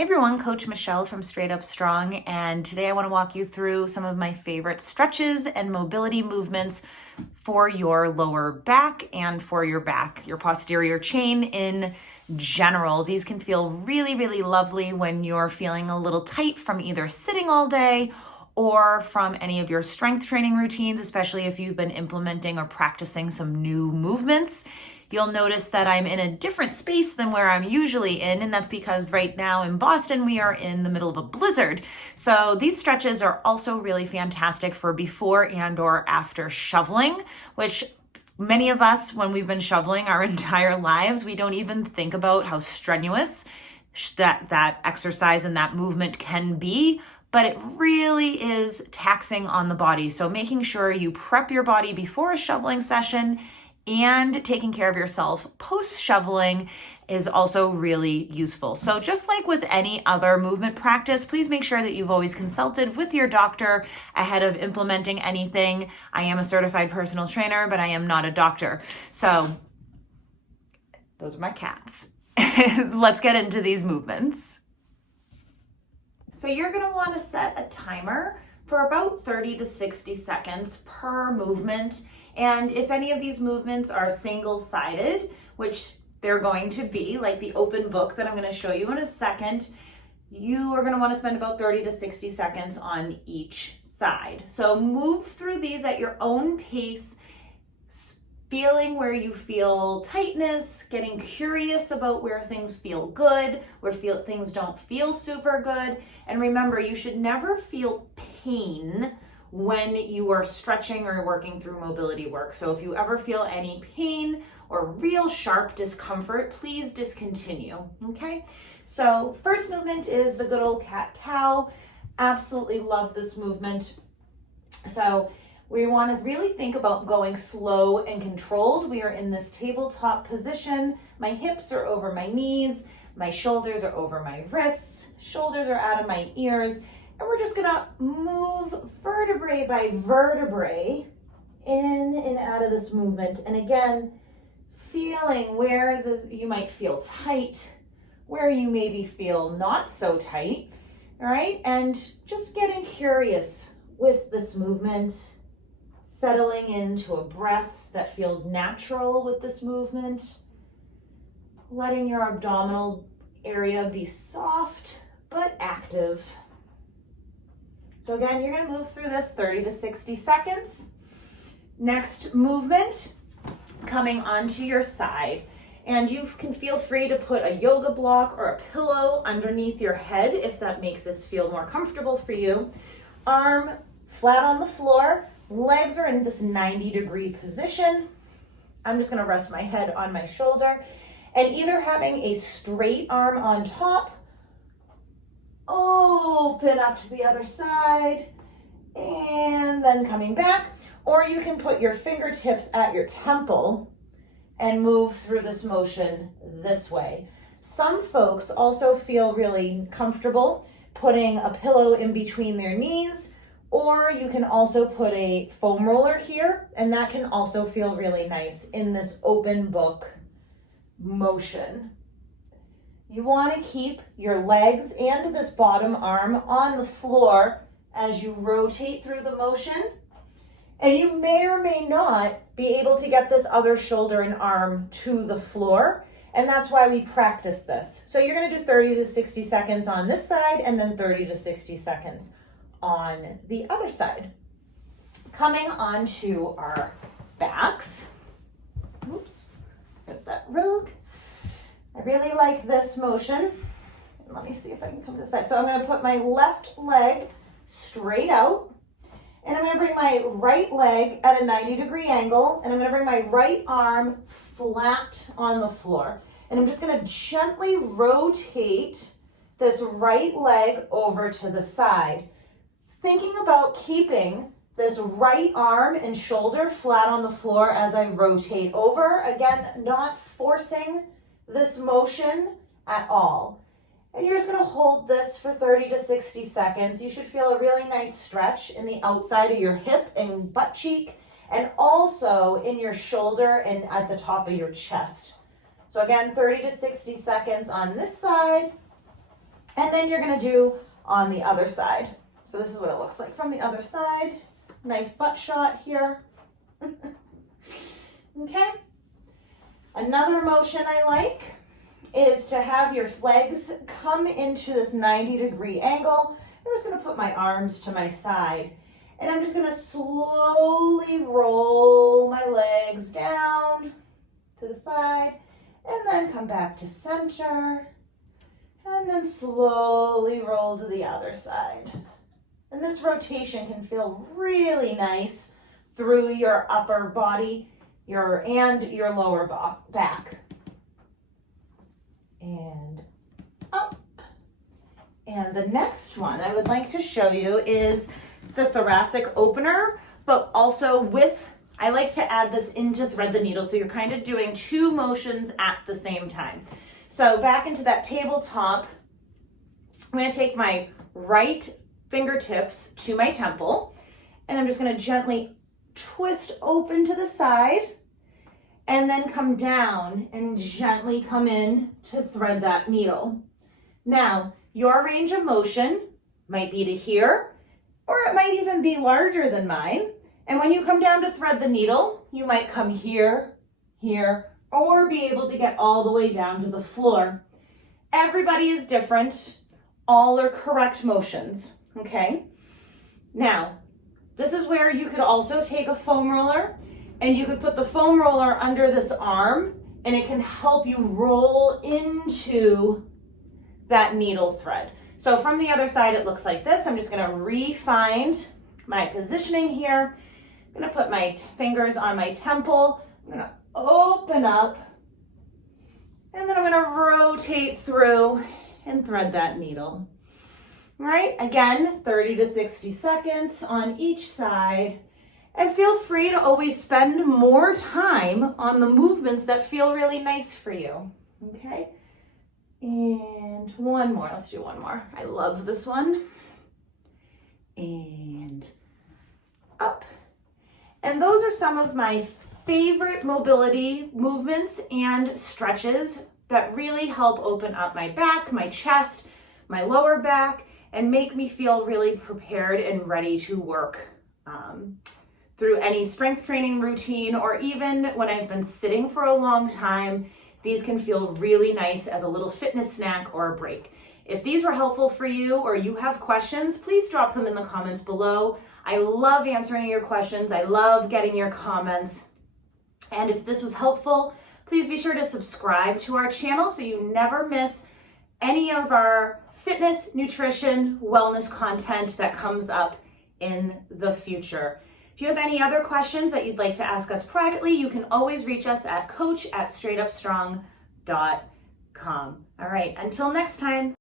Hey everyone, Coach Michelle from Straight Up Strong, and today I want to walk you through some of my favorite stretches and mobility movements for your lower back and for your back, your posterior chain in general. These can feel really, really lovely when you're feeling a little tight from either sitting all day or from any of your strength training routines, especially if you've been implementing or practicing some new movements. You'll notice that I'm in a different space than where I'm usually in, and that's because right now in Boston, we are in the middle of a blizzard. So these stretches are also really fantastic for before and or after shoveling, which many of us, when we've been shoveling our entire lives, we don't even think about how strenuous that exercise and that movement can be, but it really is taxing on the body. So making sure you prep your body before a shoveling session and taking care of yourself post-shoveling is also really useful. So just like with any other movement practice, please make sure that you've always consulted with your doctor ahead of implementing anything. I am a certified personal trainer, but I am not a doctor. So those are my cats. Let's get into these movements. So you're gonna wanna set a timer for about 30 to 60 seconds per movement. And if any of these movements are single-sided, which they're going to be, like the open book that I'm going to show you in a second, you are going to want to spend about 30 to 60 seconds on each side. So move through these at your own pace, feeling where you feel tightness, getting curious about where things feel good, where things don't feel super good. And remember, you should never feel pain when you are stretching or working through mobility work. So if you ever feel any pain or real sharp discomfort, please discontinue, okay? So first movement is the good old cat-cow. Absolutely love this movement. So we want to really think about going slow and controlled. We are in this tabletop position. My hips are over my knees, my shoulders are over my wrists, shoulders are out of my ears, and we're just gonna move vertebrae by vertebrae in and out of this movement. And again, feeling where you might feel tight, where you maybe feel not so tight, all right? And just getting curious with this movement, settling into a breath that feels natural with this movement, letting your abdominal area be soft but active. So again, you're gonna move through this 30 to 60 seconds. Next movement, coming onto your side. And you can feel free to put a yoga block or a pillow underneath your head if that makes this feel more comfortable for you. Arm flat on the floor, legs are in this 90-degree position. I'm just gonna rest my head on my shoulder and either having a straight arm on top, open up to the other side, and then coming back, or you can put your fingertips at your temple and move through this motion this way. Some folks also feel really comfortable putting a pillow in between their knees, or you can also put a foam roller here, and that can also feel really nice in this open book motion. You want to keep your legs and this bottom arm on the floor as you rotate through the motion. And you may or may not be able to get this other shoulder and arm to the floor. And that's why we practice this. So you're going to do 30 to 60 seconds on this side and then 30 to 60 seconds on the other side. Coming onto our backs. Oops, there's that rug. I really like this motion. Let me see if I can come to the side. So I'm going to put my left leg straight out, and I'm going to bring my right leg at a 90-degree angle, and I'm going to bring my right arm flat on the floor. And I'm just going to gently rotate this right leg over to the side, thinking about keeping this right arm and shoulder flat on the floor as I rotate over. Again, not forcing this motion at all. And you're just gonna hold this for 30 to 60 seconds. You should feel a really nice stretch in the outside of your hip and butt cheek, and also in your shoulder and at the top of your chest. So again, 30 to 60 seconds on this side, And then you're gonna do on the other side. So this is what it looks like from the other side. Nice butt shot here. Okay. Another motion I like is to have your legs come into this 90-degree angle. I'm just gonna put my arms to my side and I'm just gonna slowly roll my legs down to the side and then come back to center and then slowly roll to the other side. And this rotation can feel really nice through your upper body and your lower back. And up. And the next one I would like to show you is the thoracic opener, but also I like to add this into thread the needle, so you're kind of doing two motions at the same time. So back into that tabletop, I'm going to take my right fingertips to my temple, and I'm just going to gently twist open to the side, and then come down and gently come in to thread that needle. Now, your range of motion might be to here, or it might even be larger than mine. And when you come down to thread the needle, you might come here, here, or be able to get all the way down to the floor. Everybody is different. All are correct motions, okay? Now, this is where you could also take a foam roller and you could put the foam roller under this arm and it can help you roll into that needle thread. So from the other side, it looks like this. I'm just gonna re-find my positioning here. I'm gonna put my fingers on my temple. I'm gonna open up and then I'm gonna rotate through and thread that needle. All right, again, 30 to 60 seconds on each side. And feel free to always spend more time on the movements that feel really nice for you, okay? And one more, let's do one more. I love this one. And up. And those are some of my favorite mobility movements and stretches that really help open up my back, my chest, my lower back, and make me feel really prepared and ready to work through any strength training routine, or even when I've been sitting for a long time. These can feel really nice as a little fitness snack or a break. If these were helpful for you or you have questions, please drop them in the comments below. I love answering your questions. I love getting your comments. And if this was helpful, please be sure to subscribe to our channel so you never miss any of our fitness, nutrition, wellness content that comes up in the future. If you have any other questions that you'd like to ask us privately, you can always reach us at coach@straightupstrong.com. All right, until next time.